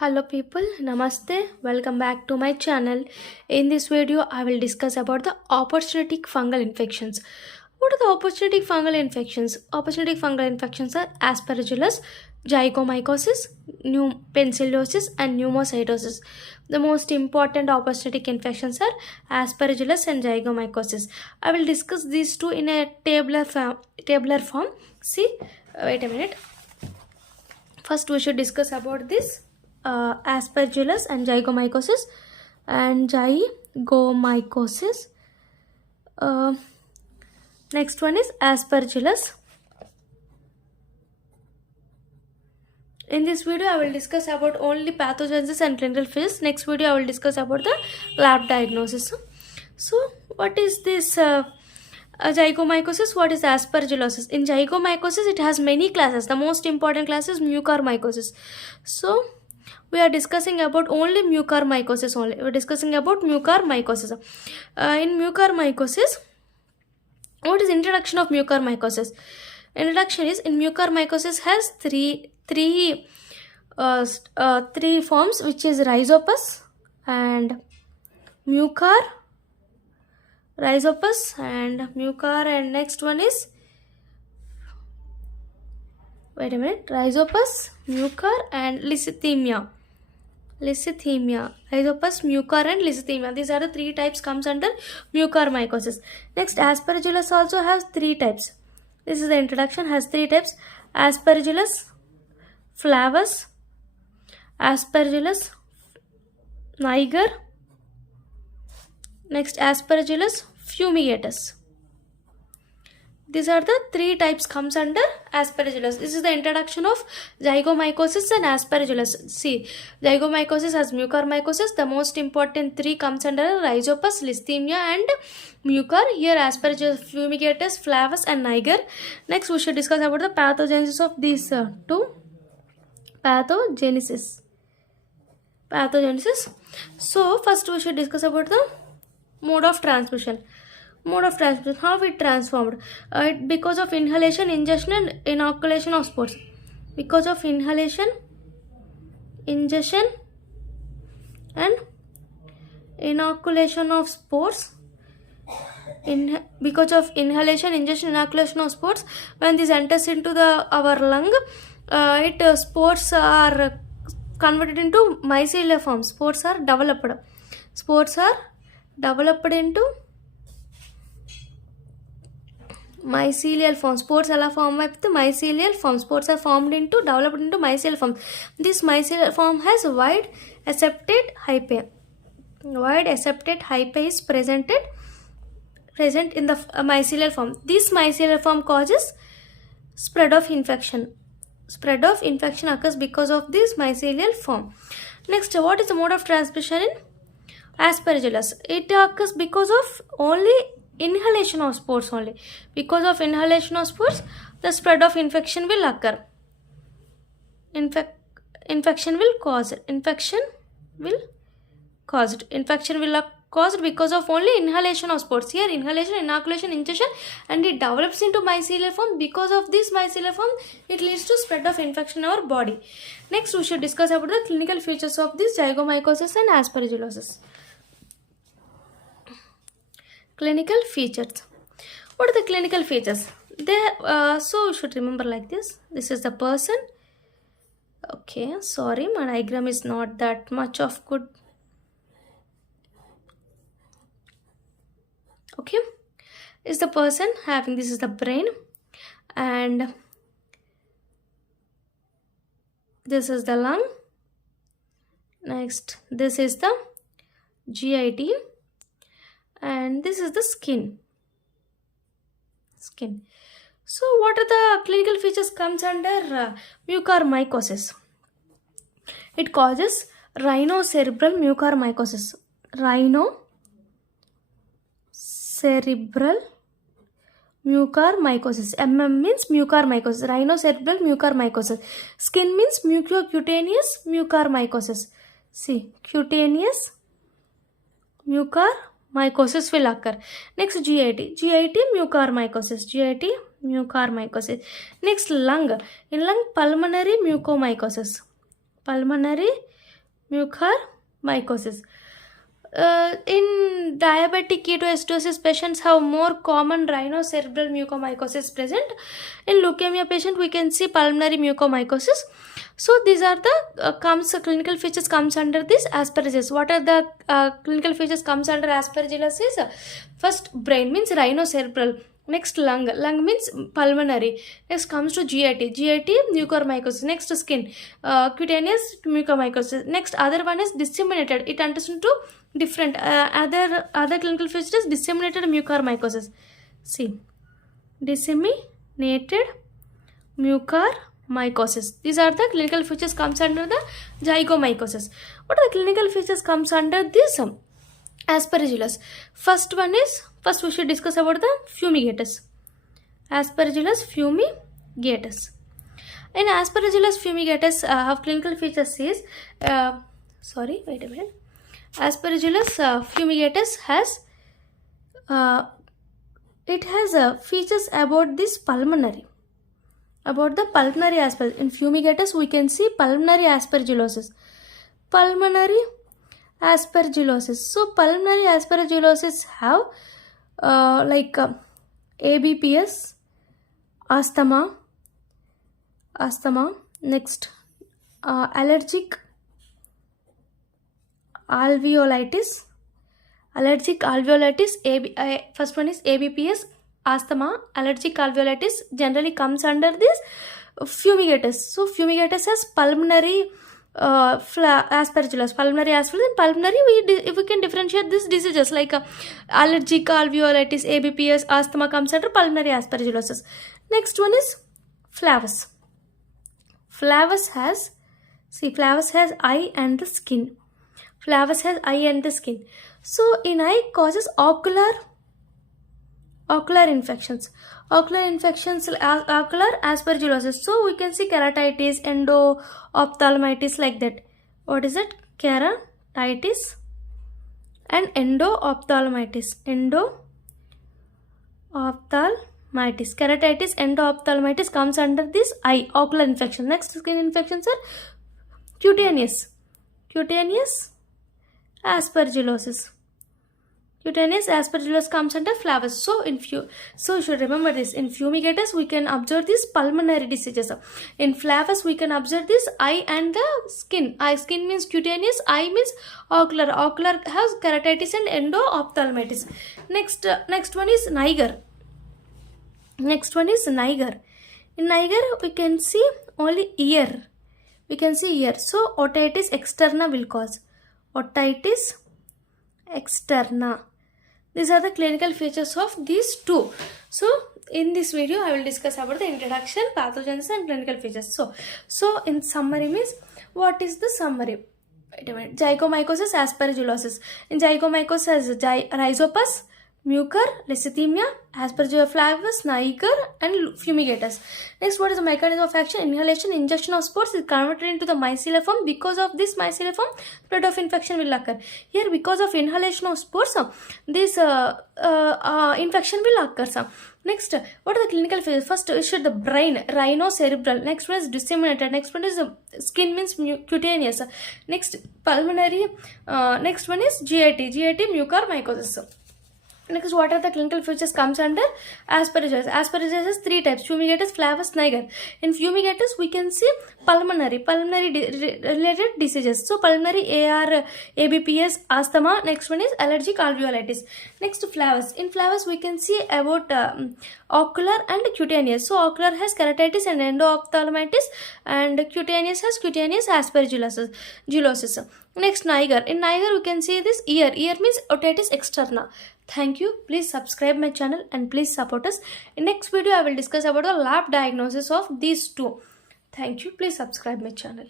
Hello people, Namaste, welcome back to my channel. In this video, I will discuss about the opportunistic fungal infections. What are the opportunistic fungal infections? Opportunistic fungal infections are aspergillus, zygomycosis, penicillosis and pneumocytosis. The most important opportunistic infections are aspergillus and zygomycosis. I will discuss these two in a tabular form. See, wait a minute. First, we should discuss about this aspergillus and zygomycosis. Uh, Next one is aspergillus. In this video, I will discuss about only pathogenesis and clinical phase. Next video, I will discuss about the lab diagnosis. So, what is this zygomycosis? What is aspergillosis? In zygomycosis, it has many classes. The most important class is mucormycosis. So, we are discussing about only mucormycosis only. We are discussing about mucormycosis. In mucormycosis, what is introduction of mucormycosis? Introduction is in mucormycosis has three forms, which is rhizopus and mucor, and next one is rhizopus, mucor and lysithemia. Rhizopus, mucor and lysithemia. These are the three types comes under mucormycosis. Next, aspergillus also has three types. This is the introduction, has three types: Aspergillus flavus, Aspergillus niger, next Aspergillus fumigatus. These are the three types comes under aspergillus. This is the introduction of zygomycosis and aspergillus. See, zygomycosis has mucormycosis. The most important three comes under rhizopus, lysithemia and mucor. Here aspergillus, fumigatus, flavus and niger. Next we should discuss about the pathogenesis of these two. Pathogenesis. So first we should discuss about the mode of transmission. How it transformed? Because of inhalation, ingestion and inoculation of spores. Because of ingestion and inoculation of spores. Because of inhalation, ingestion, inoculation of spores, when this enters into our lung, spores are converted into mycelial form. Spores are developed into mycelial form. Spores are formed with the mycelial form. Spores are developed into mycelial form. This mycelial form has wide accepted hyphae. Wide accepted hyphae is present in the mycelial form. This mycelial form causes spread of infection. Spread of infection occurs because of this mycelial form. Next, what is the mode of transmission in aspergillus? It occurs because of only inhalation of spores only. Because of inhalation of spores, the spread of infection will occur. Infection will cause it. Infection will caused because of only inhalation of spores. Here inhalation, inoculation, ingestion, and it develops into mycelial form. Because of this mycelial form, it leads to spread of infection in our body. Next, we should discuss about the clinical features of this zygomycosis and aspergillosis. Clinical features. What are the clinical features? So you should remember like this. This is the person. Okay, sorry, my diagram is not that much of good. Okay, is the person having, this is the brain, and this is the lung. Next, this is the GIT, and this is the skin. So what are the clinical features comes under mucormycosis? It causes rhinocerebral mucormycosis. Rhinocerebral mucormycosis. means mucormycosis. Rhinocerebral mucormycosis. Skin means mucocutaneous mucormycosis. See, cutaneous mucormycosis will occur. Next, GIT mucormycosis. Next, lung. In lung, pulmonary mucormycosis. mucormycosis. In diabetic ketoacidosis patients have more common rhinocerebral mucormycosis present. In leukemia patient we can see pulmonary mucormycosis. So these are the clinical features comes under this aspergillus. What are the clinical features comes under aspergillus is first brain means rhinocerebral. Next lung means pulmonary. Next comes to GIT mucormycosis. Next skin, cutaneous mucormycosis. Next other one is disseminated. It enters into different other clinical features. Disseminated mucormycosis. See, disseminated mucormycosis. These are the clinical features comes under the zygomycosis. What are the clinical features comes under this aspergillus? First we should discuss about the fumigatus. Aspergillus fumigatus. In Aspergillus fumigatus, have clinical features is Aspergillus fumigatus has features about this pulmonary. About the pulmonary aspect. In fumigatus we can see pulmonary aspergillosis. Pulmonary aspergillosis. So pulmonary aspergillosis have ABPS, asthma, next allergic alveolitis, first one is ABPS, asthma, allergic alveolitis generally comes under this fumigatus. So fumigatus has pulmonary aspergillus, pulmonary aspergillus. In pulmonary if we can differentiate these diseases like allergic alveolitis, ABPS, asthma comes under pulmonary aspergillosis. Next one is flavus. Flavus has eye and the skin. Flavus has eye and the skin. So in eye causes ocular infections. Ocular aspergillosis. So we can see keratitis, endo-ophthalmitis like that. What is it? Keratitis and endo-ophthalmitis. Keratitis, endo-ophthalmitis comes under this eye, ocular infection. Next skin infections are cutaneous aspergillosis. Cutaneous aspergillus comes under flavus. So you should remember this. In fumigatus we can observe these pulmonary diseases. In flavus we can observe this eye and the skin. Skin means cutaneous, eye means ocular. Ocular has keratitis and endo-ophthalmitis. Next one is Niger. In Niger we can see only ear. So otitis externa will cause. Otitis externa. These are the clinical features of these two. So in this video I will discuss about the introduction, pathogens and clinical features. So in summary means, what is the summary? Zygomycosis, aspergillosis. In zygomycosis rhizopus, mucor, leishthemia, aspergillus flavus, Niger and fumigatus. Next, what is the mechanism of action? Inhalation, injection of spores is converted into the mycelial form. Because of this mycelial form, spread of infection will occur. Here, because of inhalation of spores, this infection will occur. Next, what are the clinical features? First, is the brain, rhinocerebral. Next one is disseminated. Next one is skin means cutaneous. Next, pulmonary. Next one is GIT mucormycosis. Next, what are the clinical features comes under aspergillus? Aspergillus has three types: fumigatus, flavus, Niger. In fumigatus, we can see pulmonary related diseases. So pulmonary ABPS, asthma. Next one is allergic alveolitis. Next, flavus. In flavus, we can see about ocular and cutaneous. So ocular has keratitis and endo-ophthalmitis, and cutaneous has cutaneous aspergillosis. Next, Niger. In Niger, we can see this ear. Ear means otitis externa. Thank you. Please subscribe my channel and please support us. In next video, I will discuss about the lab diagnosis of these two. Thank you. Please subscribe my channel.